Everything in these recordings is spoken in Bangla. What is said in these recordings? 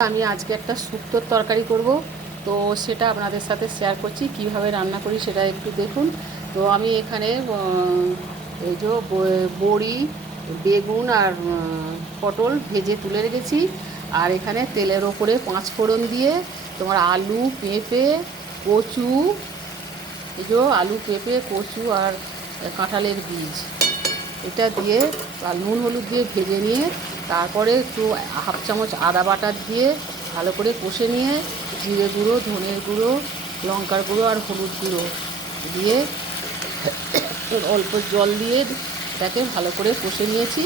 আমি আজকে একটা শুক্তোর তরকারি করব, তো সেটা আপনাদের সাথে শেয়ার করছি কিভাবে রান্না করি সেটা একটু দেখুন। তো আমি এখানে এই যে বড়ি, বেগুন আর পটল ভেজে তুলে রেখেছি। আর এখানে তেলের ওপরে 5 ফোড়ন দিয়ে তোমার আলু, পেঁপে, কচু, এই যে আলু, পেঁপে, কচু আর কাঁঠালের বীজ, এটা দিয়ে আর নুন হলুদ দিয়ে ভেজে নিয়ে তারপরে একটু হাফ চামচ আদা বাটা দিয়ে ভালো করে কষে নিয়ে জিরে গুঁড়ো, ধনের গুঁড়ো, লঙ্কার গুঁড়ো আর হলুদ গুঁড়ো দিয়ে অল্প জল দিয়ে এটাকে ভালো করে কষে নিয়েছি।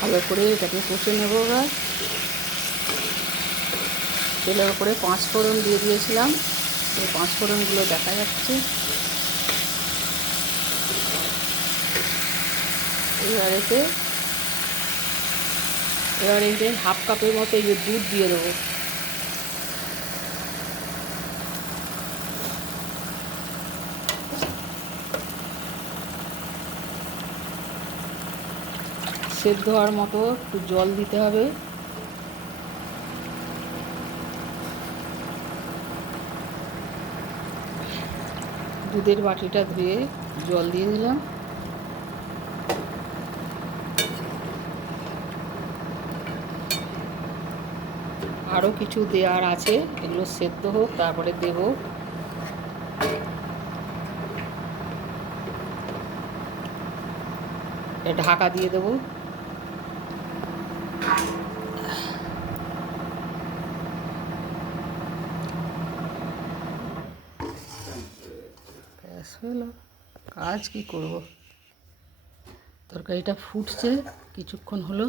ভালো করে এটাকে কষে নেব। এবার তেলের ওপরে 5 ফোড়ন দিয়ে দিয়েছিলাম, এই 5 ফোড়নগুলো দেখা যাচ্ছে। এবারে হাফ কাপের মতো এই যে দুধ দিয়ে দেবো। সেদ্ধ হওয়ার মতো একটু জল দিতে হবে। দুধের বাটিটা ধুয়ে জল দিয়ে দিলাম। আরও কিছু দেওয়ার আছে, এগুলো সেদ্ধ হোক তারপরে দেব। ঢাকা দিয়ে দেবো। ব্যাস হলো, কাজ কি করব। তরকারিটা ফুটছে কিছুক্ষণ হলো।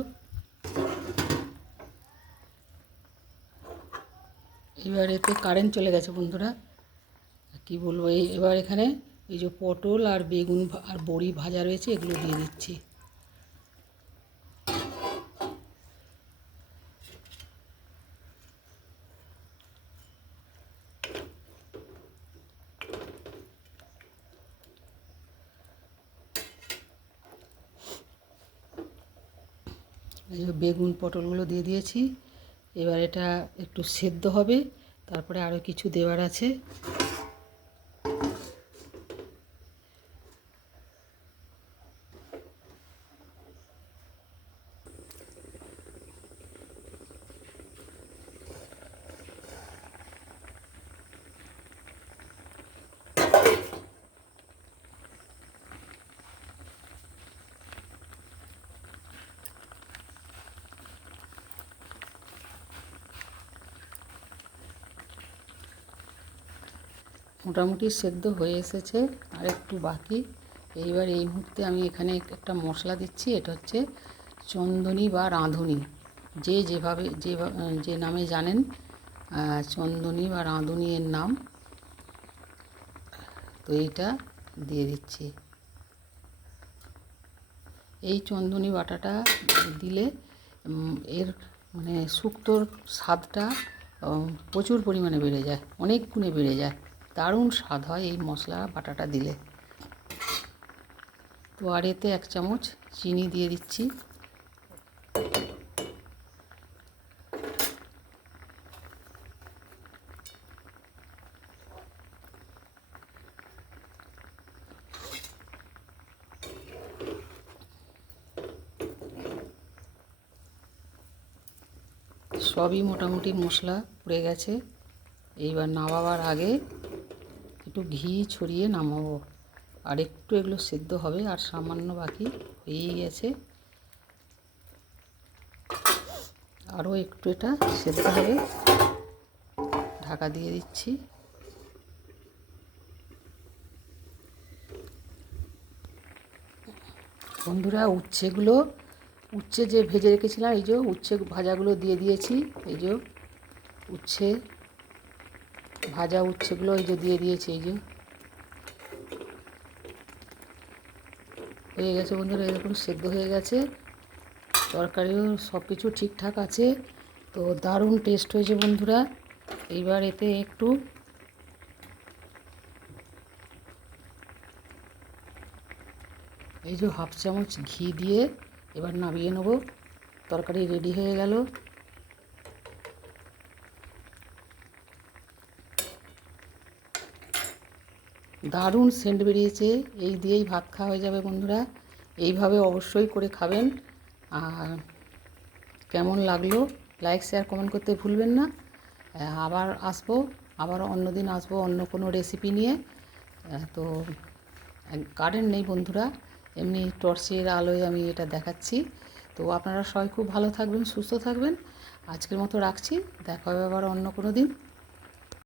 এবার এতে কারেন্ট চলে গেছে বন্ধুরা, কি বলবো। এবার এখানে এই যে পটল আর বেগুন আর বড়ি ভাজা রয়েছে, এগুলো দিয়ে দিচ্ছি। এই যে বেগুন পটলগুলো দিয়ে দিয়েছি। এবার এটা একটু সেদ্ধ হবে, তারপরে আরও কিছু দেওয়ার আছে। মোটামুটি সেদ্ধ হয়ে এসেছে, আর একটু বাকি। এইবার এই মুহূর্তে আমি এখানে একটা মশলা দিচ্ছি, এটা হচ্ছে চন্দনী বা রাঁধুনি, যে যেভাবে যে নামে জানেন, চন্দনী বা রাঁধুনি এর নাম। তো এইটা দিয়ে দিচ্ছি। এই চন্দনী বাটাটা দিলে এর মানে শুক্তোর স্বাদটা প্রচুর পরিমাণে বেড়ে যায়, অনেক গুণে বেড়ে যায়। দারুণ স্বাদ হয় এই মশলা বাটাটা দিলে। তো আর এতে 1 চামচ চিনি দিয়ে দিচ্ছি। সবই মোটামুটি মশলা পড়ে গেছে। এইবার নামাবার আগে একটু ঘি ছড়িয়ে নামাবো। আর একটু এগুলো সেদ্ধ হবে, আর সামান্য বাকি হয়েই গেছে। আরও একটু এটা সেদ্ধ হবে, ঢাকা দিয়ে দিচ্ছি। বন্ধুরা, উচ্ছে যে ভেজে রেখেছিলাম, এই যে উচ্ছে ভাজাগুলো দিয়ে দিয়েছি। এই যে উচ্ছে ভাজা উচ্ছেগুলো এই যে দিয়ে দিয়েছি। এই যে হয়ে গেছে বন্ধুরা, এরকম সেদ্ধ হয়ে গেছে। তরকারিও সব কিছু ঠিকঠাক আছে। তো দারুণ টেস্ট হয়েছে বন্ধুরা। এইবার এতে একটু এই যে হাফ চামচ ঘি দিয়ে এবার নামিয়ে নেব। তরকারি রেডি হয়ে গেল। দারুণ সেন্ট বেরিয়েছে, এই দিয়েই ভাত খাওয়া হয়ে যাবে বন্ধুরা। এইভাবে অবশ্যই করে খাবেন। আর কেমন লাগলো লাইক শেয়ার কমেন্ট করতে ভুলবেন না। আবার আসবো, আবার অন্য দিন আসবো অন্য কোনো রেসিপি নিয়ে। তো কারেন্ট নেই বন্ধুরা, এমনি টর্চের আলোয় আমি এটা দেখাচ্ছি। তো আপনারা সবাই খুব ভালো থাকবেন, সুস্থ থাকবেন। আজকের মতো রাখছি, দেখা হবে আবার অন্য কোনো দিন।